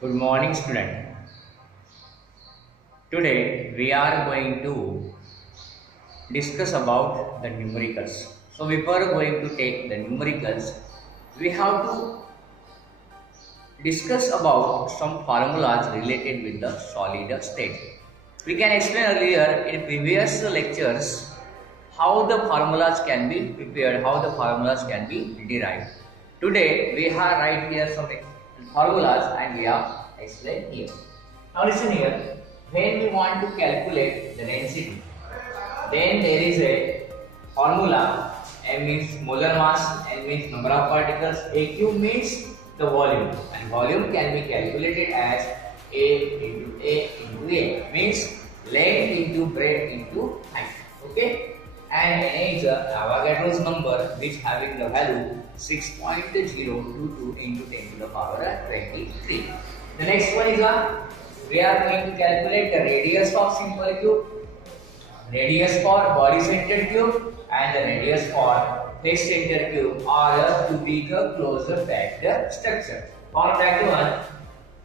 Good morning, student. Today we are going to discuss about the numericals. So before going to take the numericals, we have to discuss about some formulas related with the solid state. We can explain earlier in previous lectures how the formulas can be prepared, how the formulas can be derived. Today we have right here some formulas and we have explained here. Now listen here. When we want to calculate the density, then there is a formula. M means molar mass, N means number of particles, AQ means the volume, and volume can be calculated as A means length into breadth into height. Okay, and N is a Avogadro's number which having the value 6.022 into 10 to the power 23. The next one is we are going to calculate the radius of simple cube, radius for body centered cube, and the radius for face centered cube or a cubic closure packed structure. For that one,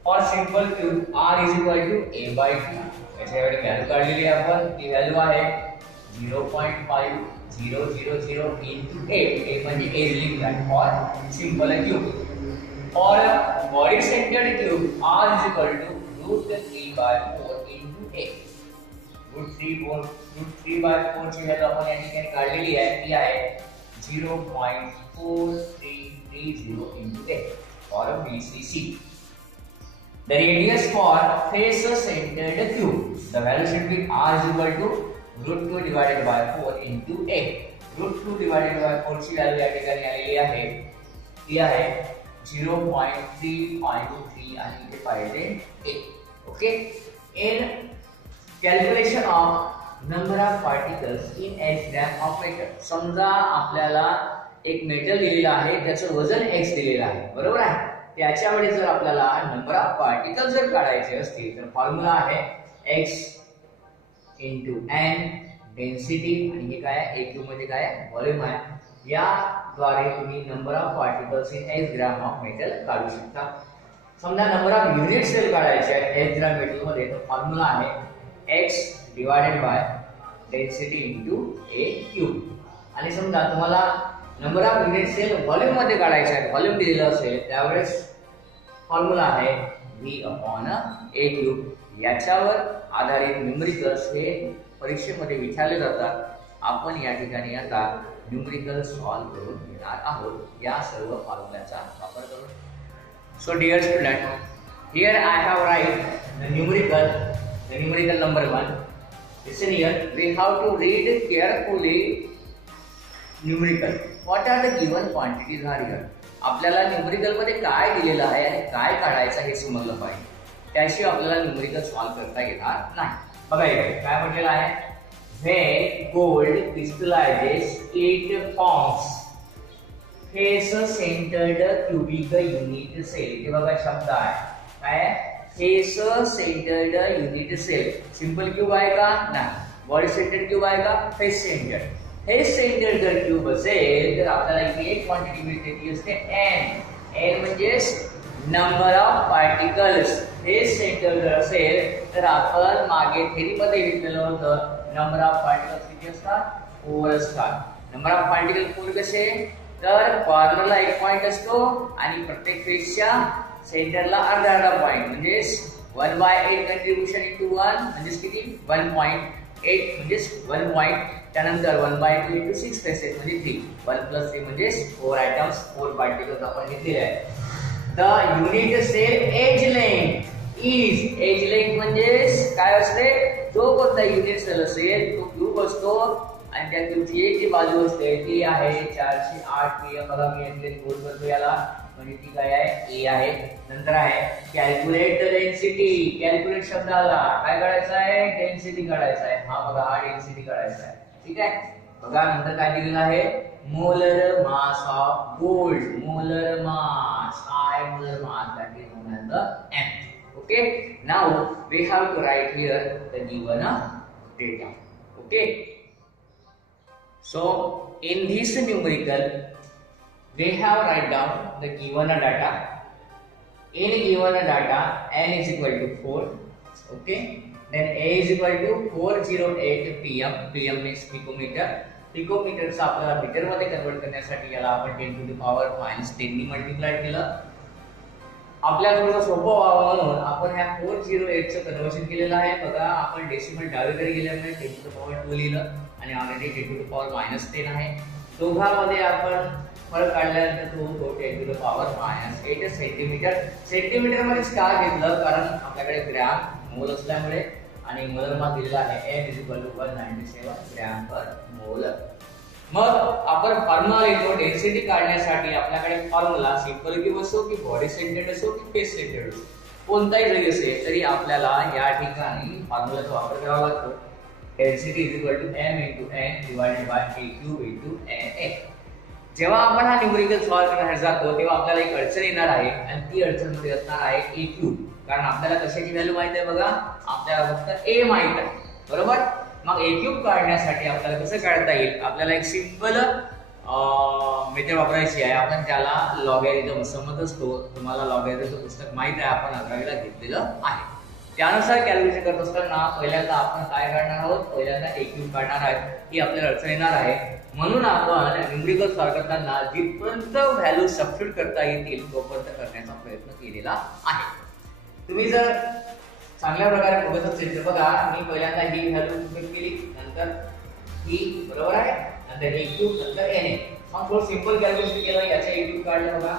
for simple cube R is equal to A by 2. याच्याकडे व्हॅल्यू काढलेली आपण, ती व्हॅल्यू आहे 0.5000 into A. A म्हणजे edge length for simple cube. For body centered cube R is equal to root 3 by 4 into A. root 3 by 4 ची व्हॅल्यू आपण या ठिकाणी काढलेली आहे, ती आहे 0.4330 into A for BCC. The radius for face centered cube, the value should be R is equal to root 2 divided by 4 into A. root 2 divided by 4 ची व्हॅल्यू या ठिकाणी आलेली आहे, ती आहे 0.353 आणि इथे पाहिजे A. Okay, in calculation of number of particles in x gram of metal. समजा आपल्याला एक मेटल दिलेलं आहे, त्याचं वजन x दिलेलं आहे, बरोबर आहे. त्याच्यावेळी जर आपल्याला नंबर ऑफ पार्टिकल जर काढायचे असतील तर फॉर्म्युला आहे x into n डेन्सिटी आणि हे काय आहे, AQ मध्ये काय आहे, व्हॉल्यूम आहे. याद्वारे तुम्ही number of particles in x gram of metal काढू शकता. समजा नंबर ऑफ युनिट सेल काढायचे आहेत x ग्राम मेटल मध्ये, तर फॉर्म्युला आहे x divided by density into AQ. आणि समजा तुम्हाला number of unit cell volume मध्ये काढायचे आहे, व्हॉल्यूम दिलेलं असेल त्यावेळेस फॉर्म्युला आहे V अपॉन AQ. याच्यावर आधारित न्यूमरिकल्स हे परीक्षेमध्ये विचारले जातात. आपण या ठिकाणी आता न्यूमरिकल सॉल्व करून घेणार आहोत या सर्व फॉर्म्युलाचा वापर करून. So dear student, here I have right the numerical number 1. Listen here, we have to read carefully numerical. What are the given quantities are here? आपल्याला न्यूमरिकल मध्ये काय दिलेलं आहे आणि काय काढायचं हे समजलं पाहिजे, त्याशिवाय आपल्याला न्यूमरिकल सॉल्व करता येणार नाही. बघा इथे काय म्हटलेलं आहे, when gold crystallizes it forms face centered cubic unit cell. हे बघा शब्द आहे काय, face centered unit cell. Simple cube आहे का, नाही. बॉडी सेंटर्ड क्यूब आहे का, फेस सेंटर्ड. फेस सेंटर्ड जर क्यूब असेल तर आपल्याला इथे एक क्वांटिटी मिळते, ती असते n. n म्हणजे number of particles. Face centred असेल तर आपण मागे थेरी मध्ये घेतलेलं होतं, नंबर ऑफ पार्टिकल्स किती असतात, 4 असतात. नंबर ऑफ पार्टिकल 4 कसे, तर कॉर्नरला एक पॉइंट असतो आणि प्रत्येक फेसच्या सेंटरला अर्धा पॉइंट, म्हणजे 1/8 कंट्रीब्युशन इंटू 1 म्हणजे किती, 1.8 म्हणजे 1 पॉइंट. त्यानंतर 1/2 इंटू 6 फेसेस म्हणजे 3. 1 + 3 म्हणजे 4 आयटम्स, 4 पार्टिकल्स आपण घेतलेले आहेत. The unit cell edge length is, edge length म्हणजे काय असते, जो कोणता युनिट सेल असेल तो क्यूब असतो आणि त्या क्यूबची एक जी बाजू असते ती आहे 408 pm. बघा मी यातले गोल करतो याला, म्हणजे ती काय आहे, A आहे. नंतर आहे कॅल्क्युलेट डेन्सिटी. कॅल्क्युलेट शब्द आला, काय काढायचं आहे, डेन्सिटी काढायचा आहे. हा बघा, हा डेन्सिटी काढायचा आहे, ठीक आहे. बघा नंतर काय दिलेलं आहे, molar mass of gold. Molar mass, I molar mass, that is known as the M. Okay, now we have to write here the given data. Okay, so in this numerical we have write down the given data in given data n is equal to 4, okay, then a is equal to 408 pm, pm means picometer, पिकोमीटरचा आपल्याला मीटर मध्ये कन्वर्ट करण्यासाठी याला आपण 10 to the power -10 नी मल्टिप्लाय केलं. आपल्याला थोडं सोपं व्हावं म्हणून आपण ह्या 408 चं कन्वर्जन केलेलं आहे. बघा आपण डेसिमल डावीकडे गेल्यामुळे 10 to the power 2 लिहिलं आणि ऑलरेडी 10 to the power -10 आहे. दोघांमध्ये आपण फरक काढल्यानंतर तो 10 to the power -8 centimetre. Centimetre मध्येच का घेतलं कारण आपल्याकडे ग्रॅम मोल असल्यामुळे आणि मोलरमा दिलेला आहे n 197 ग्रॅम पर मोल. मग आपण फॉर्म्युला लिहितो डेन्सिटी काढण्यासाठी. आपल्याकडे फॉर्म्युला सिंपल क्यूब असो की बॉडी सेंटर्ड असो की फेस सेंटर्ड असो कोणताही जरी असेल तरी आपल्याला या ठिकाणी फॉर्म्युलाचा वापर करावा लागतो. Density m × n divided by a cube × n. जेव्हा आपण हा न्यूमेरिकल सॉल्व्ह करण्यासाठी जातो तेव्हा आपल्याला एक अडचण येणार आहे आणि ती अडचण मध्ये असणार आहे a क्यूब. कारण आपल्याला कशाची व्हॅल्यू माहित आहे बघा, आपल्याला फक्त a माहित आहे, बरोबर. मग a क्यूब काढण्यासाठी आपल्याला कसं काढता येईल, आपल्याला एक सिंपल मेथड वापरायची आहे. आपण त्याला लॉगॅरिथम समजत असतो. तुम्हाला लॉगॅरिथमचं पुस्तक माहित आहे, आपण 11वीला घेतलेलं आहे. त्यानुसार कॅल्क्युलेशन करत असताना पहिल्यांदा आपण काय काढणार आहोत, पहिल्यांदा a क्यूब काढणार आहे. ही आपल्याला अडचण येणार आहे. म्हणून आपण न्यूमेरिकल सॉल्व्ह करताना जिथपर्यंत व्हॅल्यू सबस्टिट्यूट करता येतील तोपर्यंत करण्याचा प्रयत्न केलेला आहे. तुम्ही जर चांगल्या प्रकारे बघत असेल तर बघा मी पहिल्यांदा ही व्हॅल्यू फिक्स केली, नंतर ही, बरोबर आहे, नंतर a क्यूब, नंतर n. मग थोडं सिंपल कॅल्क्युलेशन केलं, याचा a क्यूब काढलं बघा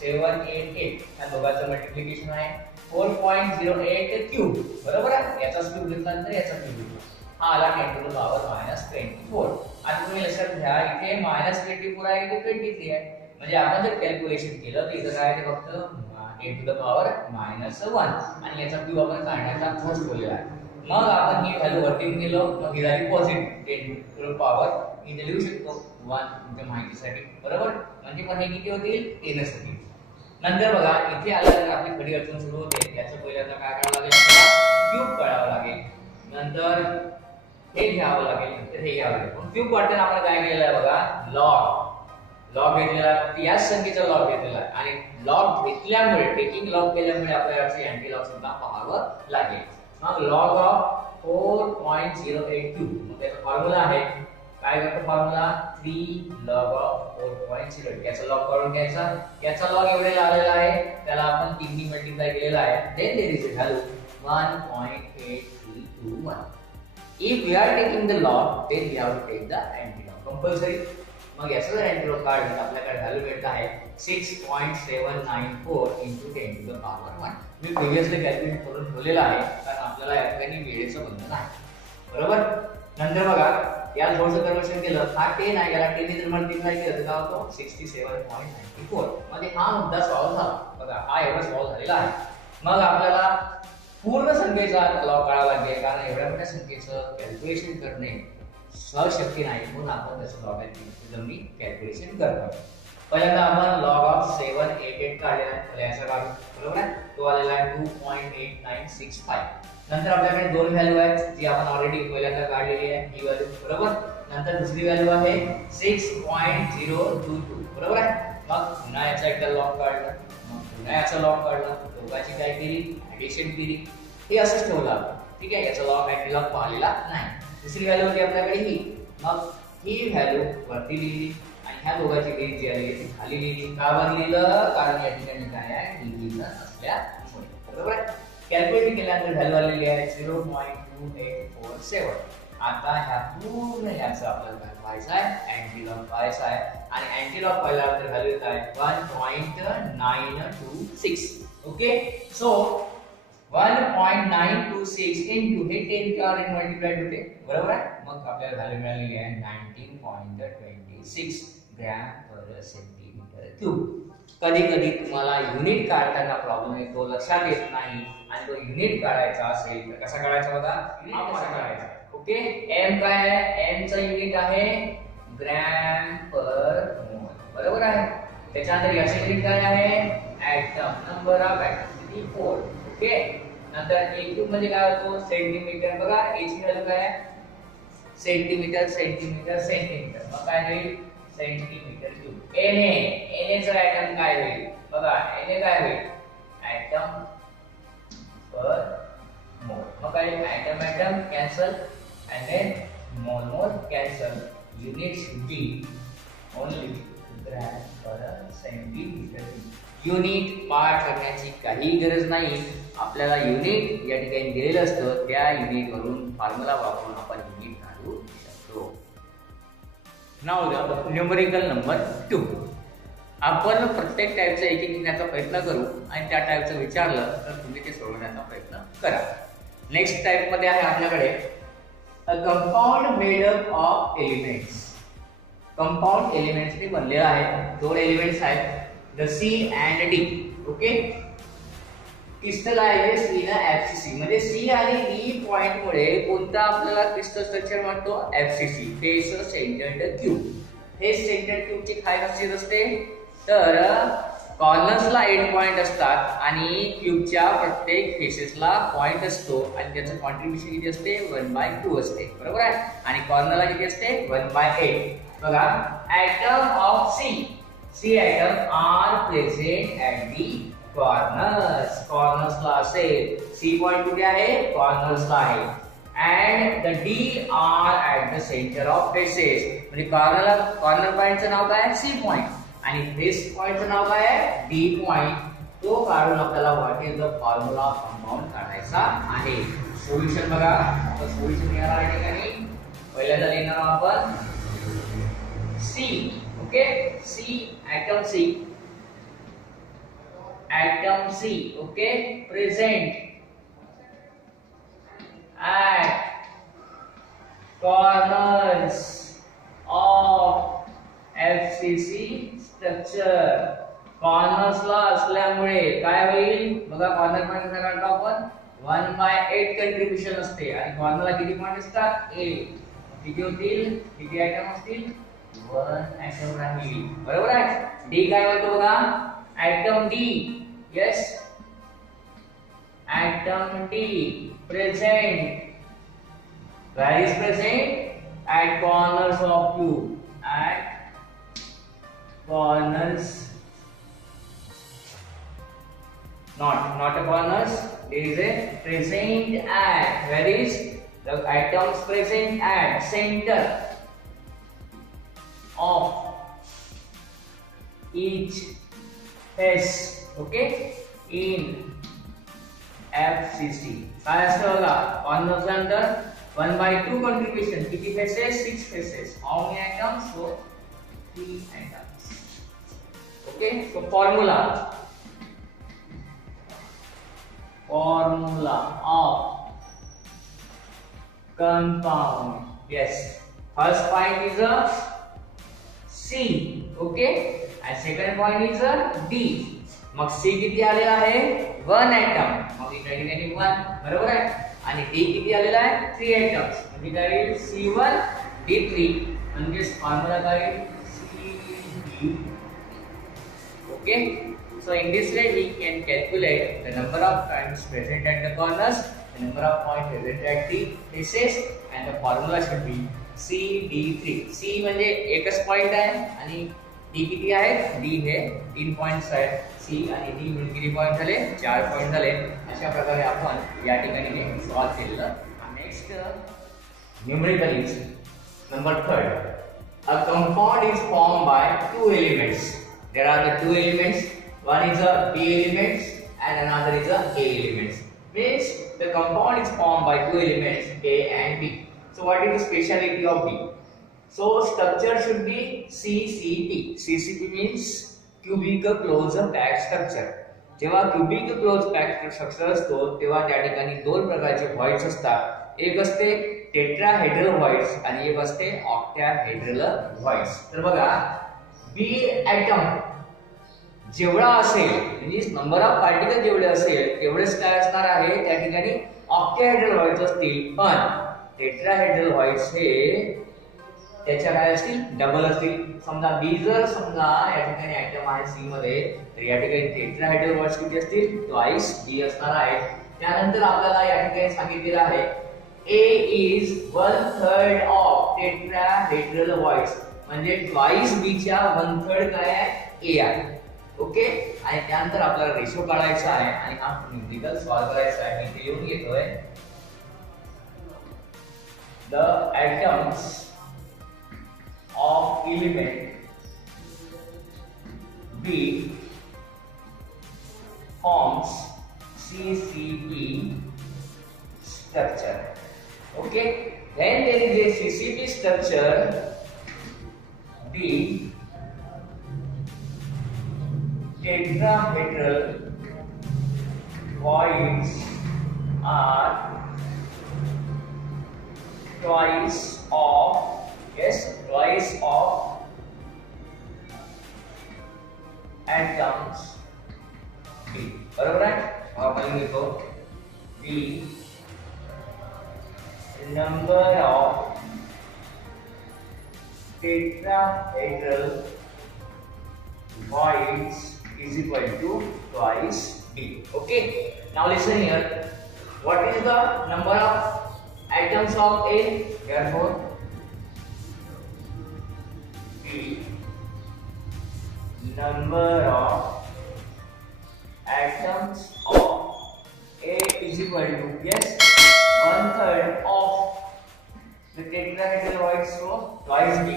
788. या दोघांचं मल्टिप्लिकेशन आहे 4.08 क्यूब, बरोबर आहे. याचा क्यूब घेतला नंतर याचा क्यूब घेतला, हा आला 10 to the power -24. आता तुम्ही लक्षात घ्या इथे -24 आहे इथे 23 आहे. म्हणजे आपण जर कॅल्क्युलेशन केलं तर इथं काय आहे फक्त 10 to the power -1 आणि याचा क्यूब आपण काढण्याचा फोर्स ठेवलेला आहे. मग आपण ही व्हॅल्यू वरती नेलो, मग ही झाली पॉझिटिव्ह 10 to the power. इथे लिहू शकतो 1 तुमच्या माहितीसाठी, बरोबर. म्हणजे पण हे किती होतील 10 होतील. नंतर बघा इथे आल्यानंतर आपली खरी अडचण सुरू होते. याचं पहिल्यांदा काय करावं लागेल, आपल्याला क्यूब काढावं लागेल, नंतर हे घ्यावं लागेल, नंतर हे घ्यावं लागेल. पण क्यूब काढताना आपण काय केलेलं आहे बघा, लॉग घेतलेला आहे. याच संख्येचा लॉग घेतलेला आहे आणि लॉग घेतल्यामुळे टेकिंग लॉग केल्यामुळे आपल्याला अँटी लॉग सुद्धा पाहावं लागेल. मग लॉग ऑफ 4.08 क्यूब, मग त्याचा फॉर्म्युला आहे काय करतो फॉर्म्युला 3 log ऑफ 4.08. याचा लॉग काढून घ्यायचा. याचा लॉग एवढे लावलेला आहे त्याला आपण 3 नी मल्टिप्लाय केलेला आहे. Then there is a value 1.8321. If we are taking the log, then we have to take the antilog compulsory. मग याचा जर antilog काढला आपल्याकडे व्हॅल्यू मिळत आहे 6.794 into 10 to the power 1. Me previously calculate करून ठेवलेला आहे कारण आपल्याला या ठिकाणी वेळेचं बंधन आहे, बरोबर. नंतर बघा याला थोडंसं कन्वर्शन केलं, हा 10 आहे, याला 10 ने जर मल्टिप्लाय केलं तर काय होतं 67.94. मध्ये हा मुद्दा सॉल्व्ह झाला. बघा हा एवढा सॉल्व्ह झालेला आहे. मग आपल्याला पूर्ण संख्येचा लॉग काढावा लागेल कारण एवढ्या मोठ्या संख्येचं कॅल्क्युलेशन करणे सहज शक्य नाही. म्हणून आपण त्याचं लॉगॅरिथम कॅल्क्युलेशन करतो. पहिल्यांदा आपण लॉग ऑफ 788 काढलेला आहे, त्याला याचा काढू, बरोबर आहे. तो आलेला आहे 2.8965. नंतर आपल्याकडे दोन व्हॅल्यू आहेत जी आपण ऑलरेडी पहिल्यांदा काढलेली आहे, ही व्हॅल्यू, बरोबर. नंतर दुसरी व्हॅल्यू आहे 6.022, बरोबर आहे. मग पुन्हा याचा एकदा लॉग काढला, मग पुन्हा याचा लॉग काढला, दोघांची काय केली ऍडिशन केली, हे असंच ठेवलं आपण, ठीक आहे. याचा लॉग अँटीलॉग पाहिलेला नाही. दुसरी व्हॅल्यू होती आपल्याकडे ही, मग ही व्हॅल्यू वरती लिहिली आणि ह्या दोघांची बेरीज जी आली ती खाली लिहिली. का बरं लिहिलं कारण या ठिकाणी काय आहे डिव्हिजन असल्यामुळे, बरोबर आहे. कॅल्क्युलेट केल्यानंतर व्हॅल्यू आलेली आहे 0.2847. आता ह्या पूर्ण याचा आपल्याला काय पाहायचं आहे अँटीलॉग पाहायचा आहे आणि अँटीलॉग पाहिल्यानंतर व्हॅल्यू येत आहे 1.926. ओके, सो 1.926 into हे 10 च्या ऑर्डर मल्टिप्लाइड होते, बरोबर आहे. मग आपल्याला व्हॅल्यू मिळालेली आहे 19.26 ग्रॅम पर सेंटीमीटर क्यूब. कधी कधी तुम्हाला युनिट काढताना प्रॉब्लेम येतो, लक्षात येत नाही आणि तो युनिट काढायचा असेल तर कसा काढायचा बघा, युनिट कसा काढायचा. ओके, m काय आहे, m चा युनिट आहे ग्रॅम पर मोल, बरोबर आहे. त्याच्यानंतर याचे युनिट काय आहे ऍटम, नंबर ऑफ ऍटम किती 4. ओके, नंतर a क्यूब म्हणजे काय होतो सेंटीमीटर. बघा a ची व्हॅल्यू काय आहे सेंटीमीटर सेंटीमीटर सेंटीमीटर, मग काय होईल सेंटीमीटर क्यूब. na चा ऍटम काय होईल बघा, na काय होईल atom per mole. मग काय atom cancel and then mole cancel. Units D only gram per centimeter. Unit पाठ करण्याची काही गरज नाही. आपल्याला युनिट या ठिकाणी दिलेलं असतं, त्या युनिट वरून फॉर्म्युला वापरून आपण युनिट काढू शकतो. नाव न्यूमेरिकल नंबर 2. आपण प्रत्येक टाईपचा एक घेण्याचा प्रयत्न करू आणि त्या टाईपचं विचारलं तर तुम्ही ते सोडवण्याचा प्रयत्न करा. नेक्स्ट टाईप मध्ये आहे आपल्याकडे a compound made up of elements. Compound elements ने बनलेला आहे. 2 एलिमेंट्स आहेत, the C and D. Okay, crystallize in FCC. म्हणजे C आणि D पॉइंट मुळे कोणता आपल्याला क्रिस्टल स्ट्रक्चर म्हणतो? FCC, face centered cube. Face centered cube ची काय खासियत असते? तर कॉर्नर्सला 8 पॉइंट असतात आणि क्यूबच्या प्रत्येक फेसेसला पॉइंट असतो आणि त्याचं कॉन्ट्रिब्युशन किती असते? 1/2 असते. बरोबर आहे. आणि कॉर्नरला किती असते? 1/8. बघा, atom of C atom are present at the corners. Corners ला असेल. C पॉइंट कुठे आहे? Corners ला आहे. And the D are at the center of faces. म्हणजे कॉर्नर पॉइंटचं नाव काय? C point. आणि फेस पॉइंटचं नाव काय आहे? D point. तो काढून आपल्याला what is the formula compound काढायचा आहे. सोल्युशन बघा. आता सोल्युशन येणार आहे ठिकाणी पहिल्यांदा लिहिणार आपण C. Okay, C atom C, okay, present at corners of FCC structure. corners ला असल्यामुळे काय होईल? बघा, कॉर्नर पॉइंट कसा काढतो आपण? 1/8 कंट्रीब्युशन असते आणि कॉर्नरला किती पॉइंट असतात? 8. किती होतील? किती आयटम असतील? 1 atom राहील. बरोबर आहे. D काय म्हणतो बघा? atom D. yes, atom D present. Where is present? At corners of cube. At corners, not a corners. There is a present at. Where is the atoms present? At center of each face. Okay, in FCC. काय असतं बघा? कॉर्नर्स नंतर 1/2 contribution. किती फेसेस? 6 faces. How many atoms? So 3 atoms. Okay, so formula of compound. Yes, first point is a C. Okay, and second point is a D. मग C किती आलेला आहे? 1 atom. मग इकडे 1. बरोबर आहे. आणि D किती आलेला आहे? 3 atoms. म्हणजे काय येईल? C1 D3. म्हणजे फॉर्म्युला काय येईल? CD. Okay, so in this way we can calculate the number of points present at the corners, the number of points present at the faces, and the formula should be CD3. C म्हणजे एकच पॉइंट आहे आणि D किती आहेत? D हे 3 पॉइंट्स आहेत. C आणि D मिळून किती पॉइंट झाले? 4 पॉइंट झाले. अशा प्रकारे आपण या ठिकाणी सॉल्व केलेलं. Next numerical is number 3. A compound is formed by 2 elements. There are the 2 elements. One is a B element and another is a A element. Means the compound is formed by 2 elements A and B. So what is the speciality of B? So structure should be CCP. CCP means cubic closed packed structure. जेव्हा cubic closed packed structure असतो तेव्हा त्या ठिकाणी 2 प्रकारचे व्हॉइड्स असतात. एक असते टेट्राहेड्रल व्हॉइड्स आणि एक असते ऑक्टाहेड्रल व्हॉइड्स. तर बघा, B एटम जेवढा असेल म्हणजे नंबर ऑफ पार्टिकल जेवढे असेल तेवढेच काय असणार आहे त्या ठिकाणी ऑक्टाहेड्रल व्हॉइड्स असतील. पण टेट्राहेड्रल व्हॉइड्स हे त्याच्या काय असतील? डबल असतील. समजा B जर समजा या ठिकाणी एटम आहे C मध्ये तर या ठिकाणी टेट्राहेड्रल व्हॉइड्स किती असतील? ट्वाइस B असणार आहे. त्यानंतर आपल्याला या ठिकाणी सांगितलेलं आहे A is 1/3 of tetrahedral voids. म्हणजे ट्वाइस B च्या 1/3 काय आहे? A आहे. ओके, आणि त्यानंतर आपल्याला रेशो काढायचा आहे आणि हा न्यूमेरिकल सॉल्व करायचा आहे. मी लिहून घेतोय. The atoms of element B forms CCP structure. Okay, when there is a CCP structure, the tetrahedral voids are twice of atoms B. बरोबर आहे. आपण लिहितो the number of tetrahedral voids is equal to twice B. Okay, now listen here. What is the number of atoms of A? Therefore the number of atoms of A is equal to 1/3 of the tetrahedral voids, so twice B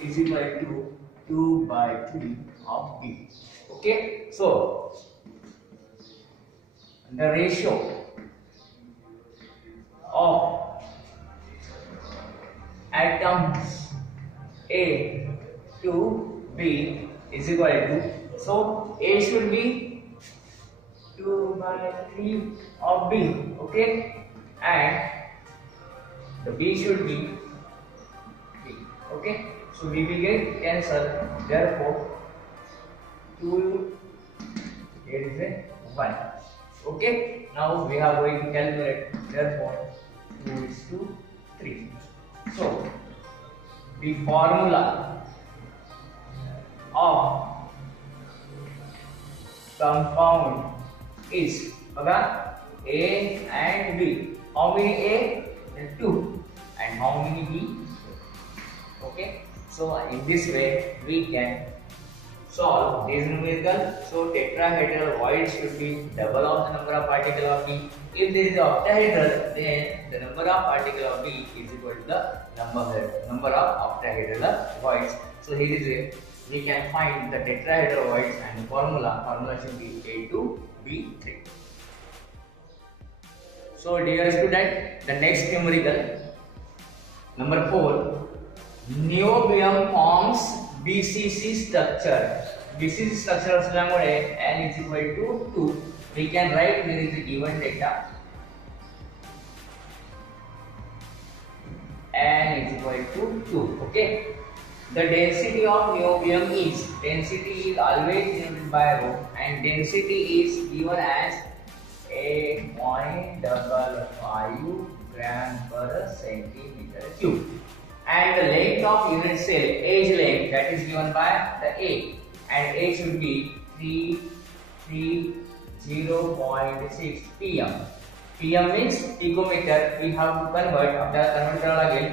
is equal to 2/3 of B. Okay, so the ratio of atoms A to B is equal to, so A should be 2/3 of B. Okay, and the B should be B. Okay, so we will get cancel. Therefore 2 here is a 1. Okay, now we are going to calculate. Therefore 2 is to 3. So the formula of compound is A and B. How many A? 2. And how many B? Okay, so in this way we can solve this numerical. So tetrahedral void should be double of the number of particles of B. If there is octahedral, then the number of particles of B is equal to the number of octahedral voids. So here is a, we can find the tetrahedral voids, and the formula should be A2B3. So dear student, the next numerical number 4, niobium forms BCC structure. BCC structure असल्यामुळे n is equal to 2. We can write here is the given data. N is equal to 2. Okay. The density of niobium is, density is always denoted by rho, and density is given as 8.55 gram per centimeter cube. And the length of unit cell, edge length, that is given by the A, and A should be 330.6 pm. Pm means picometer. We have to convert. आपल्याला convert करावं लागेल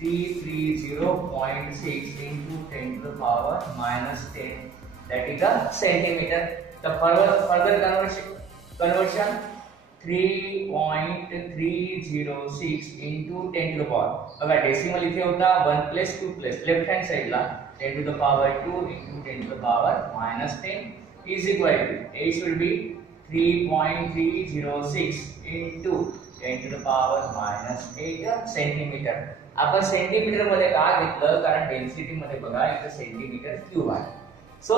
330.6 into 10 to the power minus 10. That is a centimeter. The further conversion 3.306 into 10 to the power. बघा डेसिमल इथे होता 1 plus 2 plus left hand साइडला 10 to the power 2 into 10 to the power minus 10 is equal to, A should be 3.306 into 10 to the power minus 8 सेंटीमीटर. आपण सेंटीमीटर मध्ये का घेतलं, कारण डेन्सिटी मध्ये बघा इथे सेंटीमीटर क्यूब आहे. So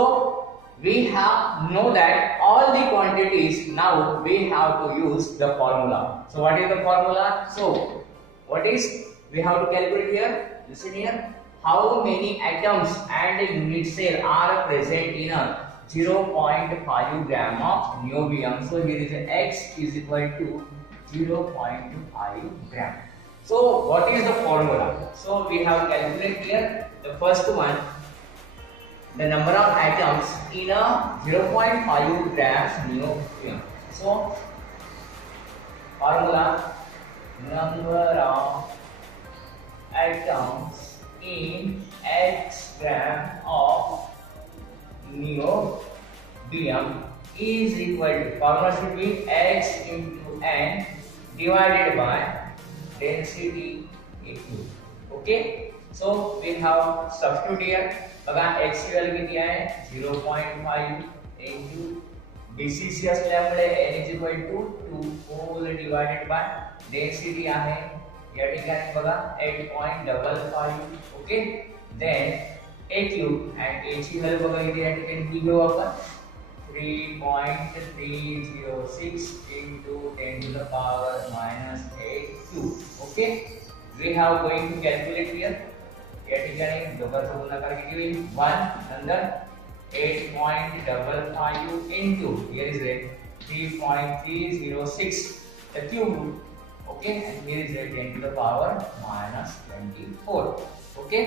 we have know that all the quantities, now we have to use the formula. So what is the formula? So what is, we have to calculate here. Listen here. How many atoms and unit cell are present in a 0.5 gram of niobium? So here is X is equal to 0.5 gram. So what is the formula? So we have calculated here. The first one, the number of atoms in a 0.5 grams niobium. So formula, number of atoms in X gram of niobium dm is equal to, formula should be h into n divided by density into. Okay, so we have substitute here. बघा h ची व्हॅल्यू किती आहे 0.5 into BCC असल्यामुळे n is equal to 2 whole divided by density आहे या ठिकाणी बघा 8.55. Okay, then a cube and a ची व्हॅल्यू बघा इथे या ठिकाणी घेऊ आपण 3.306 into 10 to the power minus 8 cube. Okay, we have going to calculate here. या ठिकाणी दोघांचा गुणाकार किती होईल 1 नंतर 8.55 into here is it 3.306 the cube root. Okay, and here is it 10 to the power minus 24. Okay,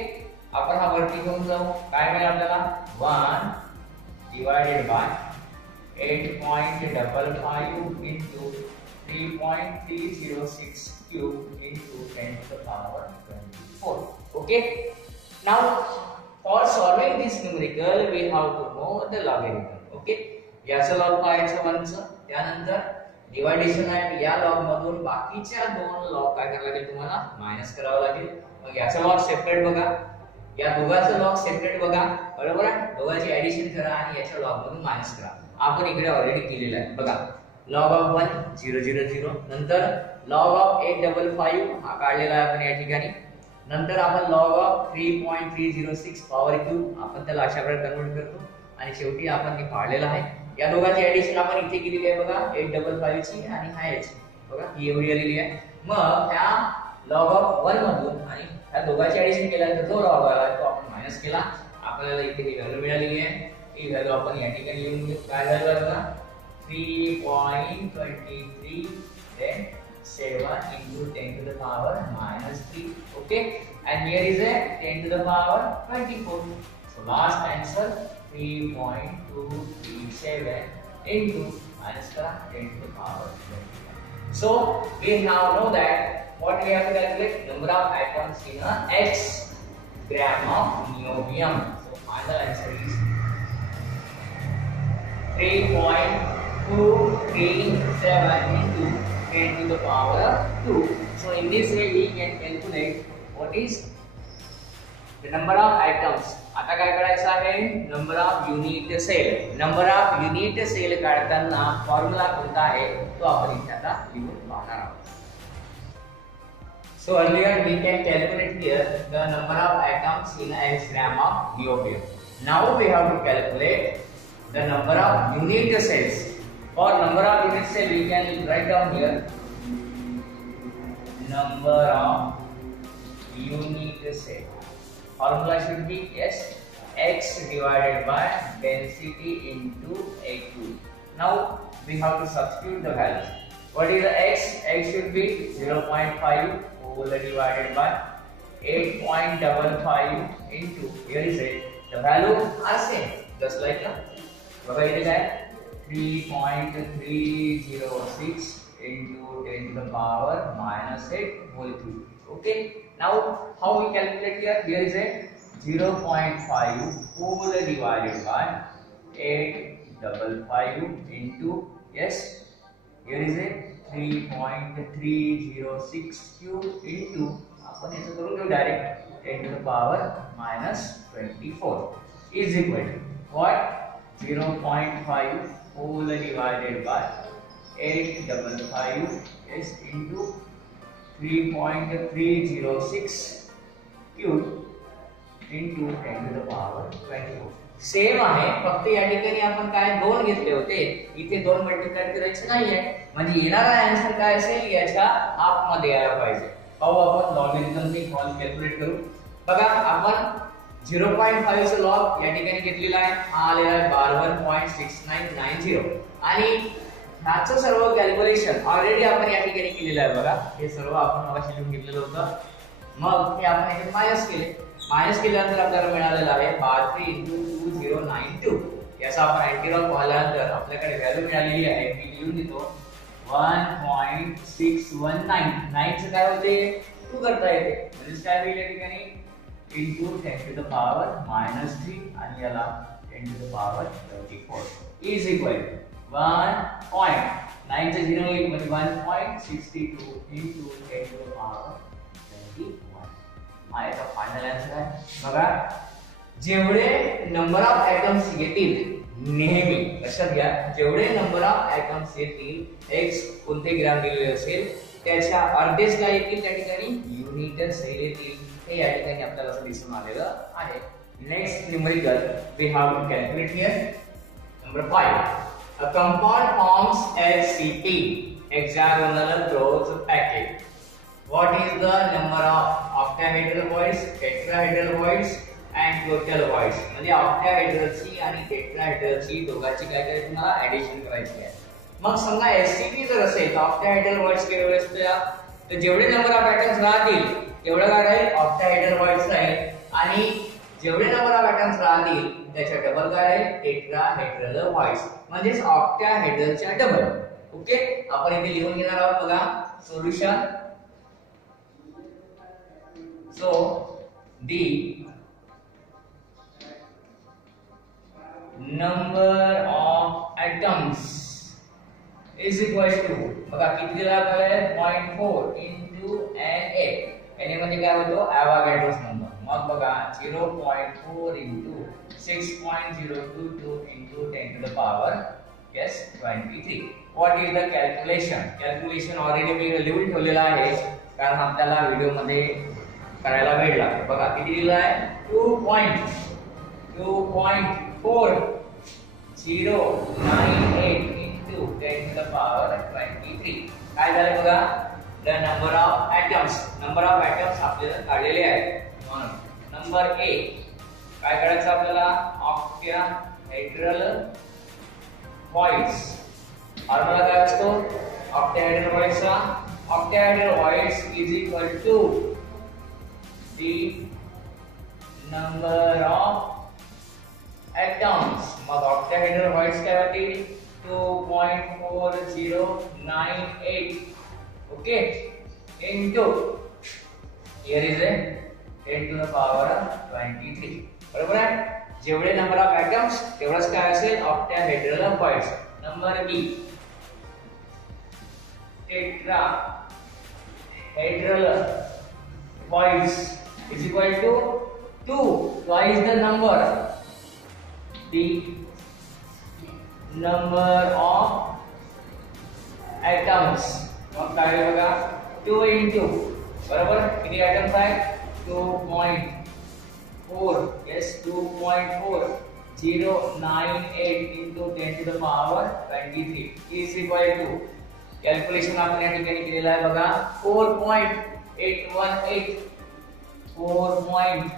आपण हा वरती घेऊन जाऊ. काय मिळेल आपल्याला 1 divided by 8.55 into 3.306 cube into 10 to the power 24. Okay, now for solving this numerical we have to know the logarithm. Okay, याचं लॉग पाहायचं 1 चं, त्यानंतर डिवायडेशन आहे या लॉग मधून बाकीच्या दोन लॉग काय करायला लागेल तुम्हाला मायनस करावं लागेल. मग याचं लॉग सेपरेट बघा, या दोघांचं लॉग सेपरेट बघा, बरोबर आहे. दोघांची ऍडिशन करा आणि याच्या लॉग मधून मायनस करा. आपण इकडे ऑलरेडी केलेलं आहे बघा. लॉग ऑफ 1 0 0 0, नंतर लॉग ऑफ 855 हा काढलेला आहे आपण या ठिकाणी. नंतर आपण लॉग ऑफ 3.306 पॉवर क्यूब आपण त्याला अशा प्रकारे कन्वर्ट करतो आणि शेवटी आपण हे काढलेलं आहे. या दोघांची ऍडिशन आपण इथे केलेली आहे बघा 855 ची आणि हा h बघा ही एवढी आलेली आहे. मग ह्या लॉग ऑफ 1 मधून आणि ह्या दोघांची ऍडिशन केल्यानंतर जो लॉग आला तो आपण मायनस केला. आपल्याला इथे ही व्हॅल्यू मिळालेली आहे. ही व्हॅल्यू आपण या ठिकाणी लिहून घेऊ. काय झालं बघा 3.23 then 7 into 10 to the power minus 3. Okay, and here is a 10 to the power 24. So last answer 3.237 into minus 10 to the power 24. So we now know that what we have to calculate number of atoms in a x gram of niobium. So final answer is 3.237 into 10 to the power 2. So in this way we can calculate what is the number of atoms. आता काय करायचं आहे number of unit cell. Number of unit cell काढताना formula कोणता आहे तो आपण इथे आता लिहून पाहणार आहोत. So earlier we can calculate here the number of atoms in x gram of niobium. Now we have to calculate the number of unit cells. For number of unit cell we can write down here number of unit cell. Formula should be yes x divided by density into a cube. Now we have to substitute the values. What is the x? X should be 0.5 whole divided by 8.55 into here is it the value are same just like that. बघा इथे काय 3.306 into 10 to the power minus 8 whole cube. Okay, now how we calculate here? Here is a 0.5 whole divided by 855 into yes here is a 3.306 cube into आपण याचं करून घेऊ डायरेक्ट 10 to the power minus 24 is equal to what 0.5 whole divided by 855 is into 3.306 cube into 10 to the power 24. सेम आहे, फक्त या ठिकाणी आपण काय 2 घेतले होते, इथे 2 मल्टिप्लाय करायचे नाहीये. म्हणजे येणारा आन्सर काय असेल याच्या हाफ मध्ये यायला पाहिजे. पाहू आपण लॉगरिथमचे कॉल कॅल्क्युलेट करू. बघा आपण 0.5 चा लॉग या ठिकाणी घेतलेला आहे. हा आलेला आहे 12.6990 आणि ह्याचं सर्व कॅल्क्युलेशन ऑलरेडी आपण या ठिकाणी केलेलं आहे. बघा हे सर्व आपण मगाशी लिहून घेतलेलं होतं. मग हे आपण इथे मायनस केले. मायनस केल्यानंतर आपल्याला मिळालेलं आहे 23.2092. याचा आपण अँटीलॉग पाहिल्यानंतर आपल्याकडे व्हॅल्यू मिळालेली आहे. मी लिहून देतो 1.619. 9 चं काय होते 2 करता येते म्हणजे काय होईल या ठिकाणी into 10 to the power minus 3 आणि याला 10 to the power 24 is equal to 1.908 म्हणजे 1.62 into 10 to the power 21. हा याचा फायनल आन्सर आहे. बघा जेवढे नंबर ऑफ ॲटम्स येतील नेहमी लक्षात घ्या, जेवढे नंबर ऑफ ॲटम्स येतील x कोणते ग्राम दिलेले असेल त्याच्या अर्धेच काय येतील त्या ठिकाणी युनिटच येतील. हे या ठिकाणी आपल्याला असं दिसून आलेलं आहे. Next numerical we have to calculate here. Number 5, a compound forms HCP hexagonal closed packet. What is the number of octahedral voids, tetrahedral voids and total voids? म्हणजे octahedralची आणि tetrahedralची दोघांची काय काय तुम्हाला ऍडिशन करायची आहे. मग समजा HCP जर असेल तर octahedral voids केवढे असतील तर जेवढे नंबर ऑफ ॲटम्स राहतील तेवढं काय राहील octahedral voids राहील आणि जेवढे नंबर ऑफ ॲटम्स राहतील त्याच्या डबल काय राहील टेट्राहेड्रल voids म्हणजे octahedralच्या डबल. ओके आपण इथे लिहून घेणार आहोत बघा solution. So the number of atoms is equal to बघा किती दिला आपल्याला 0.4 into Na. Na म्हणजे काय होतो ॲव्होगाड्रोस नंबर. मग बघा 0.4 into 6.022 into 10 to the power 23. What is the calculation? Calculation already मी लिहून ठेवलेला आहे कारण आपल्याला व्हिडिओ मध्ये करायला वेळ लागतो. बघा किती दिलं आहे 2.4098 into 10 to the power 23. काय झालं बघा the number of atoms आपल्याला काढलेले आहेत. म्हणून नंबर A काय काढायचं आपल्याला octahedral voids. फॉर्म्युला काय असतो octahedral voids चा octahedral voids is equal to the number of atoms. Mug octahedral voids काय होतील 2.4098 okay into here is a 10 to the power 23. बरोबर आहे. जेवढे नंबर ऑफ ॲटम्स तेवढाच काय असेल octahedral voids. Number B tetrahedral voids is equal to 2 twice the number of atoms. मग काय बघा 2 into बरोबर किती ॲटम्स आहेत 2.4 yes 2.4098 into 10 to the power 23 is equal to calculation आपण या ठिकाणी केलेलं आहे बघा 4.818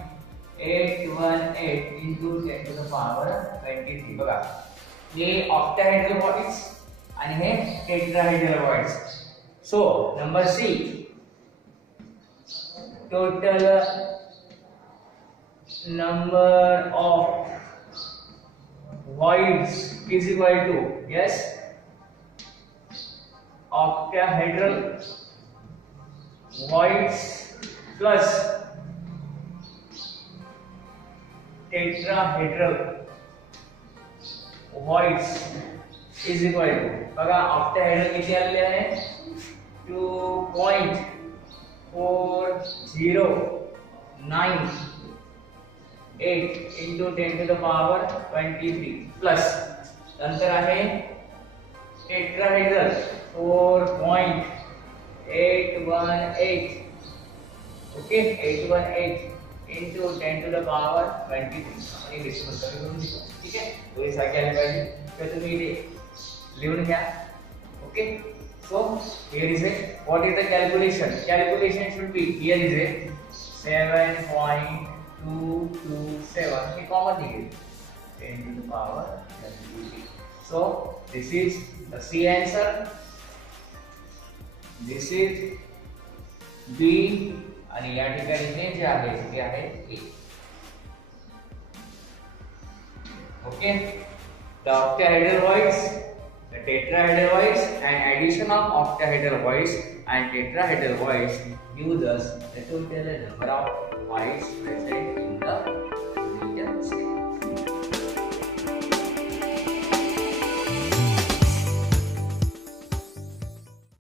into 10 to the power 23. बघा हे octahedral voids आणि हे tetrahedral voids. So number C total number of voids is equal to yes octahedral voids plus tetrahedral voids is equal to बघा octahedral किती आलेले आहे 2.4098 into 10 to the power 23 plus नंतर आहे tetrahedral 4.818 okay 818 into 10 to the power 23 आणि डेसिमल करून दिसतो. ठीक आहे तो हे सारखे आले पाहिजे तर तुम्ही इथे लिहून घ्या. Okay so here is it. What is the calculation? Calculation should be here is it 7.227 हे कॉमन निघेल 10 to the power 23. So this is the C answer. This is B आणि या ठिकाणी हे जे आहे ते आहे A. Okay the octahedral voids, the tetrahedral voids and addition of octahedral voids and tetrahedral voids gives us the total number of voids present